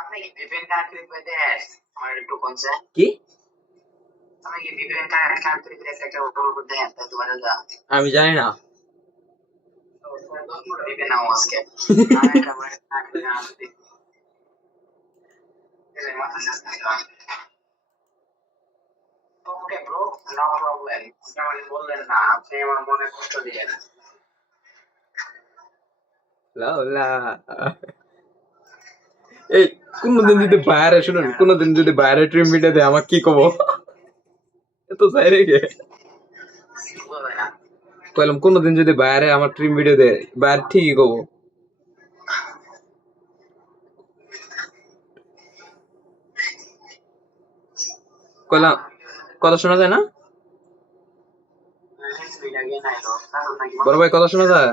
আপনি কি বিপিএন কার্ড দেন আমার একটু কোনছে কি আপনি কি বিপিএন কার্ড একটা ওপর দেন তো তোমার যা আমি জানি না বিপিএন নাও আজকে ওকে ব্রো নো প্রবলেম আপনি বললেন না আপনি আমার মনে কষ্ট দিলেন লাউলা এই কোনদিন যদি বাইরে শুনুন কোনদিন যদি বাইরে ট্রিম ভিডিও দেয় আমার কি কব এত চাই রেখে কইলাম কোনদিন যদি বাইরে আমার ট্রিম ভিডিও দেয় বাইরে ঠিকই কব কইলাম কথা শোনা যায় না বড় ভাই কথা শোনা যায়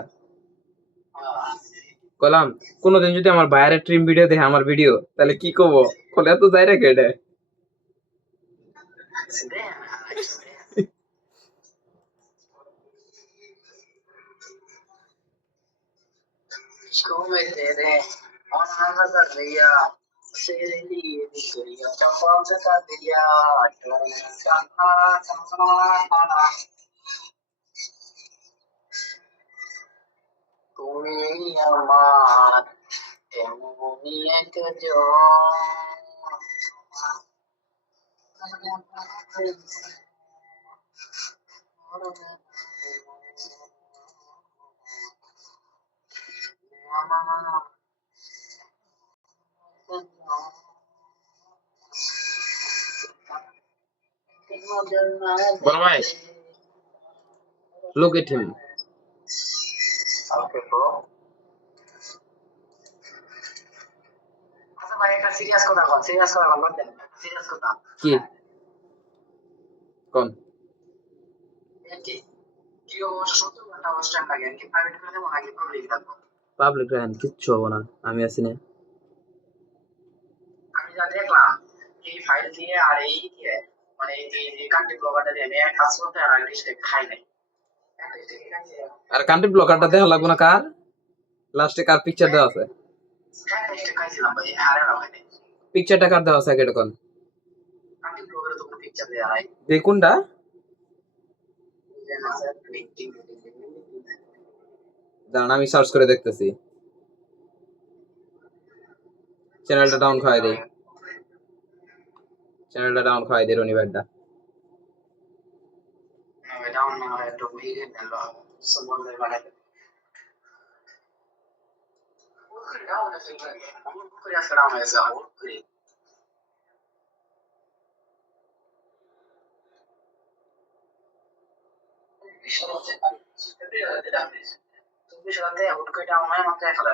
কইলাম কোনদিন যদি আমার বাইরে ট্রিম ভিডিও দেখে আমার ভিডিও তাহলে কি কব বলে এত চাই রেখে এটা Come te ona zarriya seri victoria chapanza kadriya তুমি আমার এমনই একজন বড় ভাই look at him Okay, bro. আচ্ছা ভাই একটা সিরিয়াস কথা বল বলতেন সিরিয়াস কথা কি কোন কি কি অবশ্য 70 ঘন্টা ওয়াচ টাইম লাগে কি প্রাইভেট করে দেবো নাকি পাবলিক রাখবো পাবলিক রাখেন কিচ্ছু হবো না আমি আছি না আমি যা দেখলাম এই ফাইল দিয়ে আর এই দিয়ে মানে এই কান্ট্রি ব্লগারটা দিয়ে আমি এক কাজ করতে আর ইংলিশে খাই নাই আর কান্ট্রি ব্লকারটা দেখা লাগবে না কার লাস্টে কার পিকচার দেওয়া আছে হ্যাঁ টেস্টে খাইছিলাম ভাই আরে না ভাই পিকচারটা কার দেওয়া আছে আগে দেখুন কান্ট্রি ব্লগারে তো কোনো পিকচার দেয়া নাই দেখুনটা দাঁড়ান আমি সার্চ করে দেখতেছি চ্যানেলটা ডাউন খাওয়াই দেই রনি ভাইটা ডাউন না হয় একটু ভিড়ে নিল সম্বন্ধে মানে ডাউন আছে আমার করে আসলে ডাউন হয়েছে আমার করে বিশালতে হুট করে ডাউন হয় মাত্র ফেলা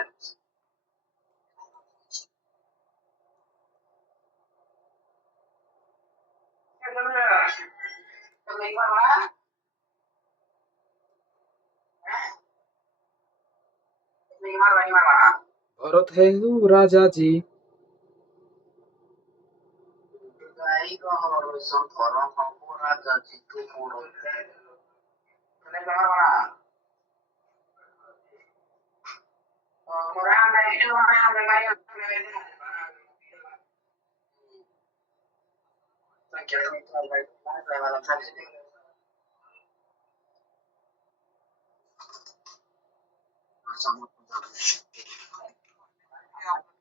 भरत है तू राजा जी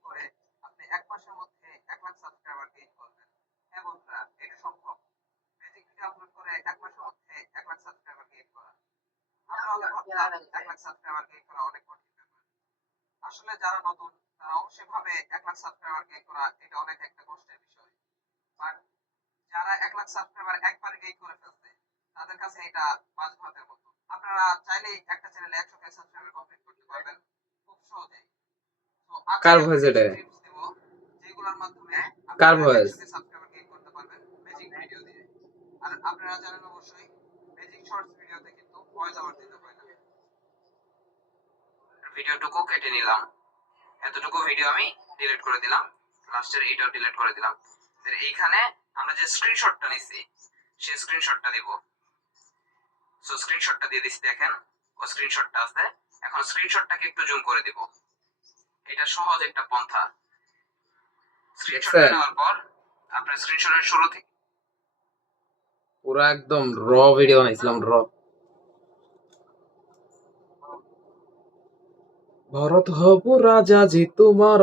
করে আপনি এক মাসের মধ্যে 1 লাখ সাবস্ক্রাইবার গেইন করবেন হ্যাঁ বন্ধুরা এটা সম্ভব ম্যাজিক ভিডিও আপলোড করে 1 মাসের মধ্যে 1 লাখ সাবস্ক্রাইবার গেইন করা আমরা আগে ভাবতাম 1 লাখ সাবস্ক্রাইবার গেইন করা অনেক কঠিন ব্যাপার আসলে যারা নতুন তারা অবশ্যই ভাবে 1 লাখ সাবস্ক্রাইবার গেইন করা এটা অনেক একটা কষ্টের বিষয় বাট যারা 1 লাখ সাবস্ক্রাইবার একবারে গেইন করে ফেলছে তাদের কাছে এটা মাছ ভাতের মতো আপনারা চাইলেই একটা চ্যানেলে 100 কে সাবস্ক্রাইবার কমপ্লিট করতে পারবেন খুব সহজেই তো কার ভয়েস এটা টিপস দেব যেগুলোর মাধ্যমে কার ভয়েস সাবস্ক্রাইবার গেইন করতে পারবেন ম্যাজিক ভিডিও দিয়ে আর আপনারা জানেন অবশ্যই ম্যাজিক শর্টস ভিডিওতে কিন্তু ভয়েস ওভার দিতে হয় না ভিডিওটুকু কেটে নিলাম এতটুকু ভিডিও আমি ডিলিট করে দিলাম লাস্টের এইটাও ডিলিট করে দিলাম এইখানে আমরা যে স্ক্রিনশটটা নিছি সেই স্ক্রিনশটটা দিব সো স্ক্রিনশটটা দিয়ে দিছি দেখেন ও স্ক্রিনশটটা আছে এখন স্ক্রিনশটটাকে একটু জুম করে দিব এটা সহজ একটা পন্থা স্ক্রিনশট দেখছেন? নেওয়ার পর আপনার স্ক্রিনশটের শুরু থেকে পুরা একদম র ভিডিও বানাইছিলাম র। ভরত হব রাজা জি তোমার